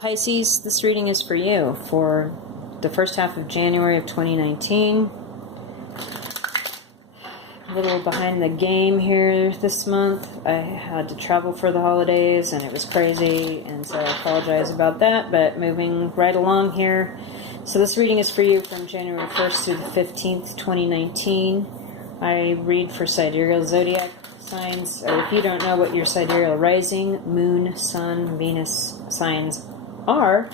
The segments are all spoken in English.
Pisces, this reading is for you for the first half of January of 2019. A little behind the game here this month. I had to travel for the holidays and it was crazy, and so I apologize about that, but moving right along here. So this reading is for you from January 1st through the 15th, 2019. I read for sidereal zodiac signs. If you don't know what your sidereal rising, moon, sun, Venus signs are,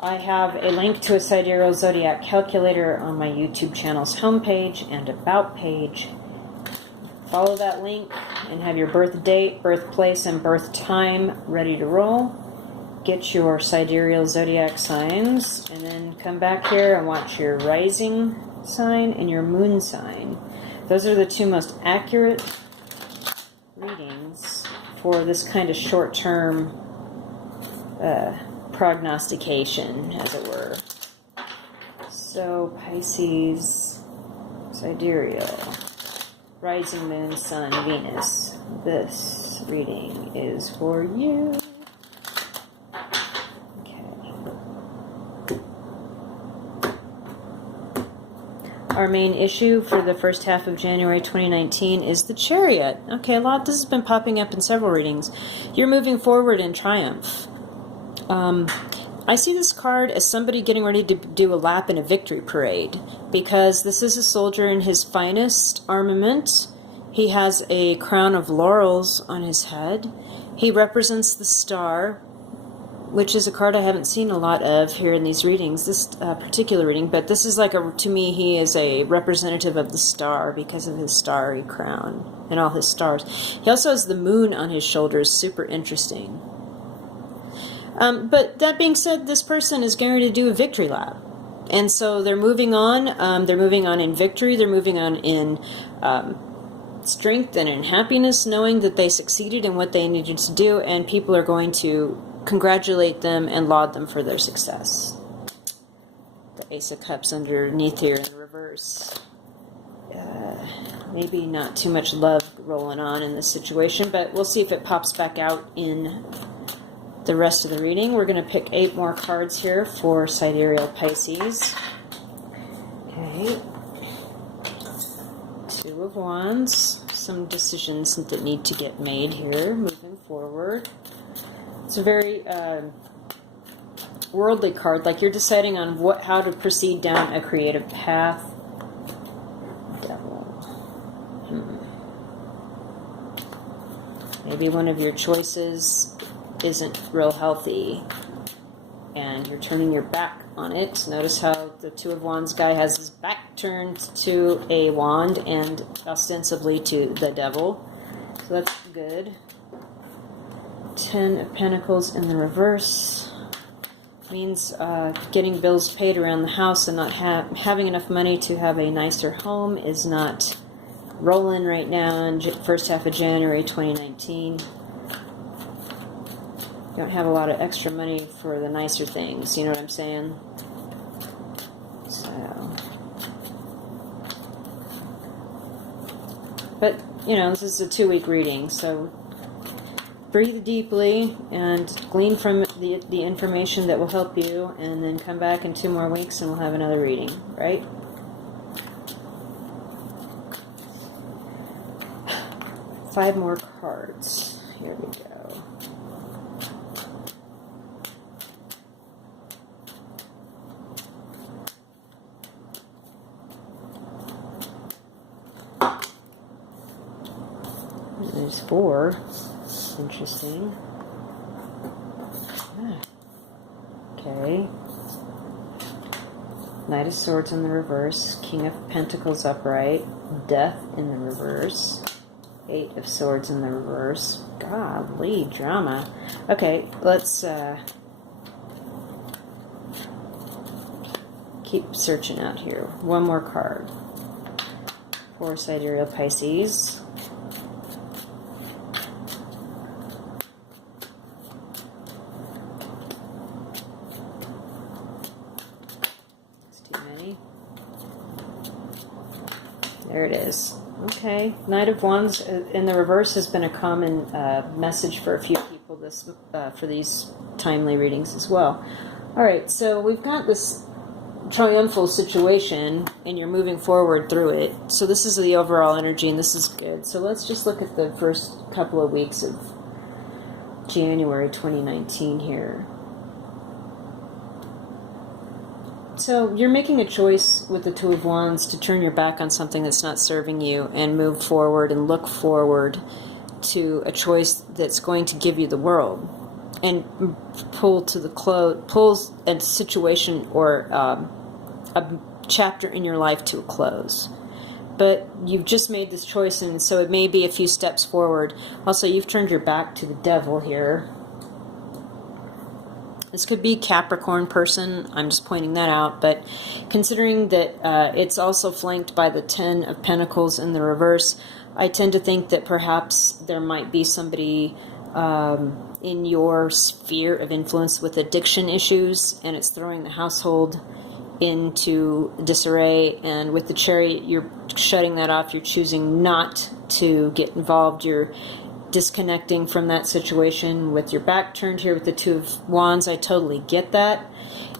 I have a link to a sidereal zodiac calculator on my YouTube channel's homepage and about page. Follow that link and have your birth date, birthplace, and birth time ready to roll. Get your sidereal zodiac signs, and then come back here and watch your rising sign and your moon sign. Those are the two most accurate readings for this kind of short-term prognostication, as it were. So, Pisces, sidereal, rising moon, sun, Venus. This reading is for you. Our main issue for the first half of January 2019 is the Chariot. Okay, this has been popping up in several readings. You're moving forward in triumph. I see this card as somebody getting ready to do a lap in a victory parade, because this is a soldier in his finest armament. He has a crown of laurels on his head. He represents the star, which is a card I haven't seen a lot of here in these readings, this particular reading, but this is to me, he is a representative of the star because of his starry crown and all his stars. He also has the moon on his shoulders, super interesting. But that being said, this person is going to do a victory lap. And so they're moving on in victory, they're moving on in strength and in happiness, knowing that they succeeded in what they needed to do, and people are going to congratulate them and laud them for their success. The Ace of Cups underneath here in the reverse. Maybe not too much love rolling on in this situation, but we'll see if it pops back out in the rest of the reading. We're going to pick 8 more cards here for sidereal Pisces. Okay. 2 of Wands. Some decisions that need to get made here moving forward. It's a very worldly card, like you're deciding on how to proceed down a creative path. Devil. Maybe one of your choices isn't real healthy, and you're turning your back on it. Notice how the 2 of Wands guy has his back turned to a wand and ostensibly to the devil. So that's good. 10 of Pentacles in the reverse means getting bills paid around the house and not having enough money to have a nicer home is not rolling right now in first half of January 2019. You don't have a lot of extra money for the nicer things, you know what I'm saying? So, but this is a 2-week reading, so breathe deeply and glean from the information that will help you, and then come back in 2 more weeks and we'll have another reading, right? Five more cards. Here we go. There's 4. Interesting. Okay. Knight of Swords in the reverse. King of Pentacles upright. Death in the reverse. 8 of Swords in the reverse. Golly, drama. Okay, let's keep searching out here. One more card for sidereal Pisces. There it is. Okay. Knight of Wands in the reverse has been a common message for a few people this for these timely readings as well. All right, so we've got this triumphal situation, and you're moving forward through it. So this is the overall energy, and this is good. So let's just look at the first couple of weeks of January 2019 here. So you're making a choice with the Two of Wands to turn your back on something that's not serving you and move forward and look forward to a choice that's going to give you the world, and pulls a situation or a chapter in your life to a close. But you've just made this choice, and so it may be a few steps forward. Also, you've turned your back to the devil here. This could be Capricorn person, I'm just pointing that out, but considering that it's also flanked by the Ten of Pentacles in the reverse, I tend to think that perhaps there might be somebody in your sphere of influence with addiction issues, and it's throwing the household into disarray. And with the Chariot, you're shutting that off. You're choosing not to get involved. You're disconnecting from that situation with your back turned here with the Two of Wands. I totally get that.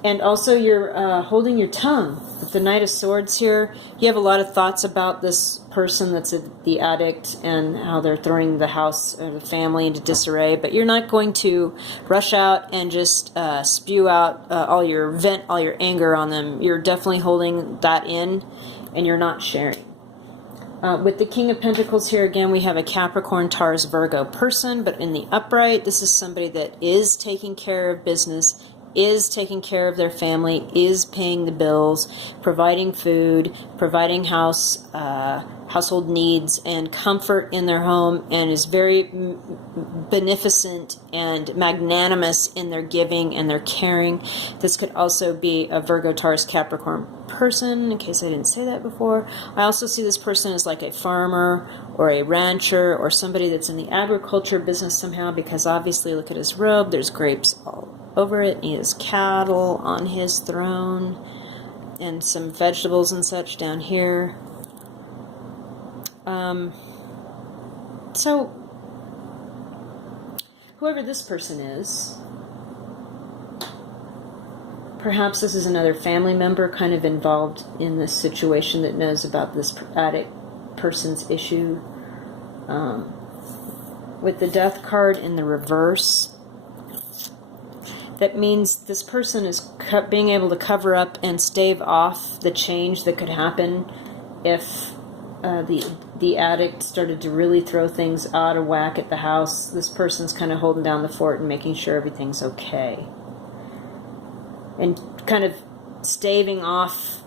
And also you're holding your tongue. With the Knight of Swords here, you have a lot of thoughts about this person that's the addict and how they're throwing the house or the family into disarray, but you're not going to rush out and just spew out all your anger on them. You're definitely holding that in, and you're not sharing. With the King of Pentacles here, again, we have a Capricorn, Taurus, Virgo person, but in the upright, this is somebody that is taking care of business, is taking care of their family, is paying the bills, providing food, providing household needs and comfort in their home, and is very beneficent and magnanimous in their giving and their caring. This could also be a Virgo, Taurus, Capricorn person, in case I didn't say that before. I also see this person as like a farmer or a rancher or somebody that's in the agriculture business somehow, because obviously look at his robe, there's grapes all over it. He has cattle on his throne and some vegetables and such down here. So whoever this person is, perhaps this is another family member kind of involved in this situation that knows about this addict person's issue. With the Death card in the reverse, that means this person is being able to cover up and stave off the change that could happen if the addict started to really throw things out of whack at the house. This person's kind of holding down the fort and making sure everything's okay. And kind of staving off.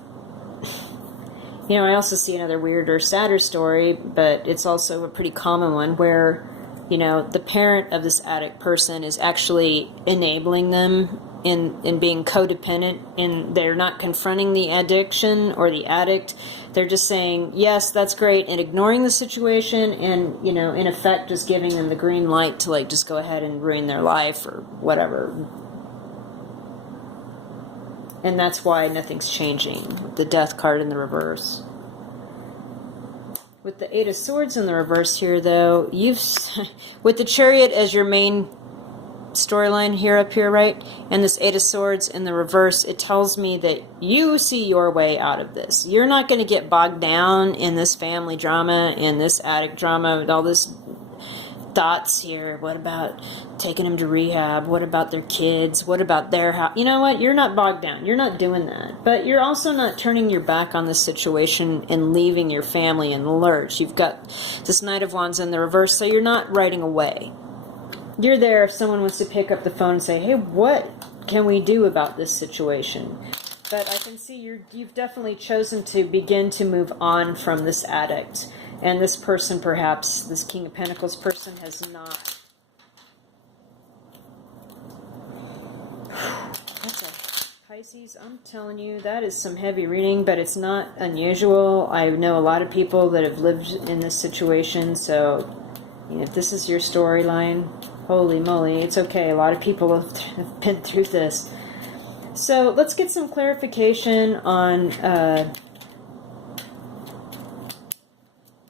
You know, I also see another weirder, sadder story, but it's also a pretty common one where, you know, the parent of this addict person is actually enabling them in being codependent, and they're not confronting the addiction or the addict. They're just saying, yes, that's great, and ignoring the situation, and, you know, in effect just giving them the green light to, like, just go ahead and ruin their life or whatever. And that's why nothing's changing. The Death card in the reverse. With the Eight of Swords in the reverse here, though, with the Chariot as your main storyline here up here, right? And this Eight of Swords in the reverse, it tells me that you see your way out of this. You're not going to get bogged down in this family drama, in this addict drama, with all this thoughts here. What about taking them to rehab? What about their kids? What about their house? You know what? You're not bogged down. You're not doing that. But you're also not turning your back on this situation and leaving your family in the lurch. You've got this Knight of Wands in the reverse, so you're not riding away. You're there if someone wants to pick up the phone and say, hey, what can we do about this situation? But I can see you've definitely chosen to begin to move on from this addict. And this person, perhaps, this King of Pentacles person, has not. That's a Pisces. I'm telling you, that is some heavy reading, but it's not unusual. I know a lot of people that have lived in this situation, so you know, if this is your storyline, holy moly, it's okay. A lot of people have been through this. So let's get some clarification on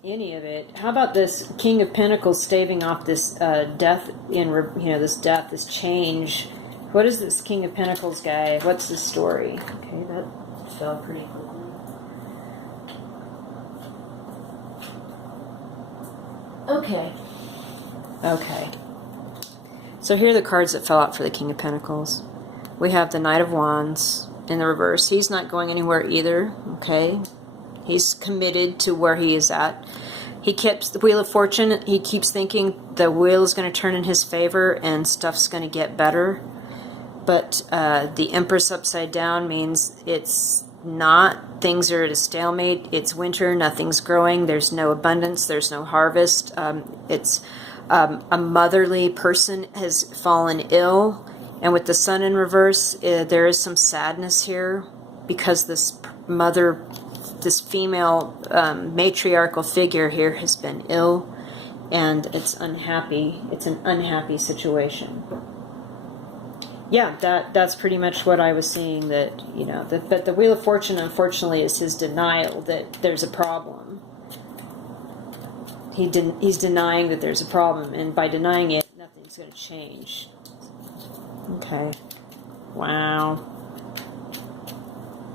any of it. How about this King of Pentacles staving off this death this change? What is this King of Pentacles guy? What's the story? Okay, that fell pretty quickly. Okay. So here are the cards that fell out for the King of Pentacles. We have the Knight of Wands in the reverse. He's not going anywhere either, okay? He's committed to where he is at. He keeps the Wheel of Fortune. He keeps thinking the wheel is going to turn in his favor and stuff's going to get better. But the Empress upside down means it's not. Things are at a stalemate. It's winter. Nothing's growing. There's no abundance. There's no harvest. It's a motherly person has fallen ill. And with the Sun in reverse, there is some sadness here because this female matriarchal figure here has been ill, and it's unhappy. It's an unhappy situation. Yeah, that's pretty much what I was seeing. But the Wheel of Fortune, unfortunately, is his denial that there's a problem. He's denying that there's a problem, and by denying it, nothing's going to change. Okay. Wow.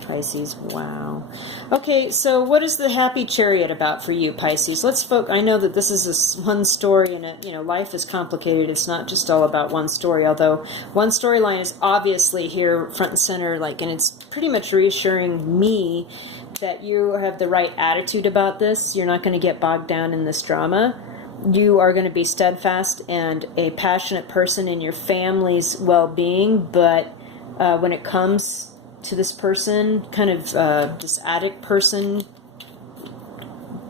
Pisces, wow. Okay, so what is the Happy Chariot about for you, Pisces? Let's focus. I know that this is one story, and life is complicated. It's not just all about one story, although one storyline is obviously here front and center, and it's pretty much reassuring me that you have the right attitude about this. You're not going to get bogged down in this drama. You are going to be steadfast and a passionate person in your family's well-being, but when it comes to this person, this addict person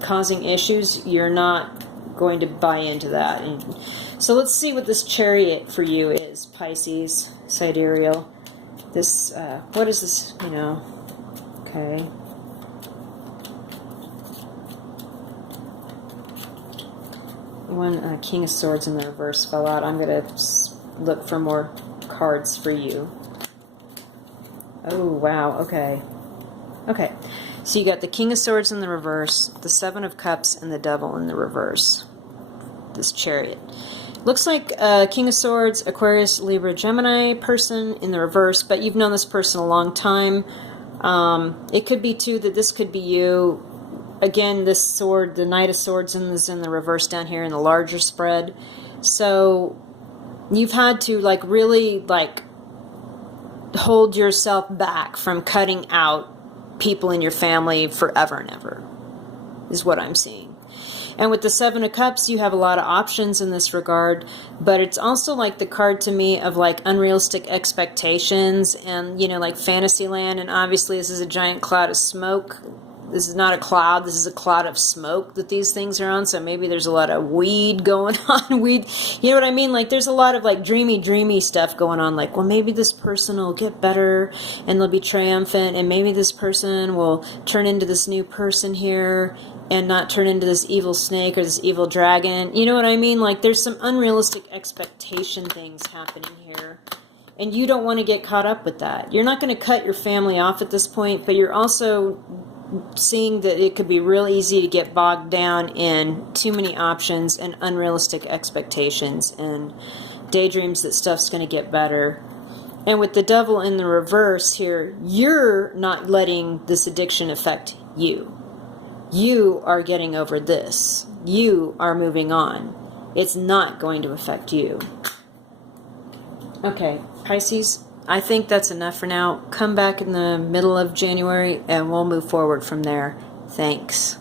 causing issues, you're not going to buy into that. And so let's see what this Chariot for you is, Pisces Sidereal. This, what is this, okay. One King of Swords in the reverse fell out. I'm going to look for more cards for you. Oh, wow. Okay. Okay. So you got the King of Swords in the reverse, the Seven of Cups, and the Devil in the reverse. This Chariot. Looks like King of Swords, Aquarius, Libra, Gemini person in the reverse, but you've known this person a long time. It could be, too, that this could be you. Again, this sword, the Knight of Swords is in the reverse down here in the larger spread. So you've had to really hold yourself back from cutting out people in your family forever and ever, is what I'm seeing. And with the Seven of Cups, you have a lot of options in this regard, but it's also the card to me of unrealistic expectations and, fantasy land. And obviously this is a giant cloud of smoke. This is not a cloud. This is a cloud of smoke that these things are on. So maybe there's a lot of weed going on. Weed, you know what I mean? There's a lot of dreamy stuff going on. Well, maybe this person will get better and they'll be triumphant. And maybe this person will turn into this new person here and not turn into this evil snake or this evil dragon. You know what I mean? There's some unrealistic expectation things happening here. And you don't want to get caught up with that. You're not going to cut your family off at this point, but you're also seeing that it could be real easy to get bogged down in too many options and unrealistic expectations and daydreams that stuff's going to get better. And with the Devil in the reverse here, you're not letting this addiction affect you. You are getting over this. You are moving on. It's not going to affect you. Okay, Pisces, I think that's enough for now. Come back in the middle of January and we'll move forward from there. Thanks.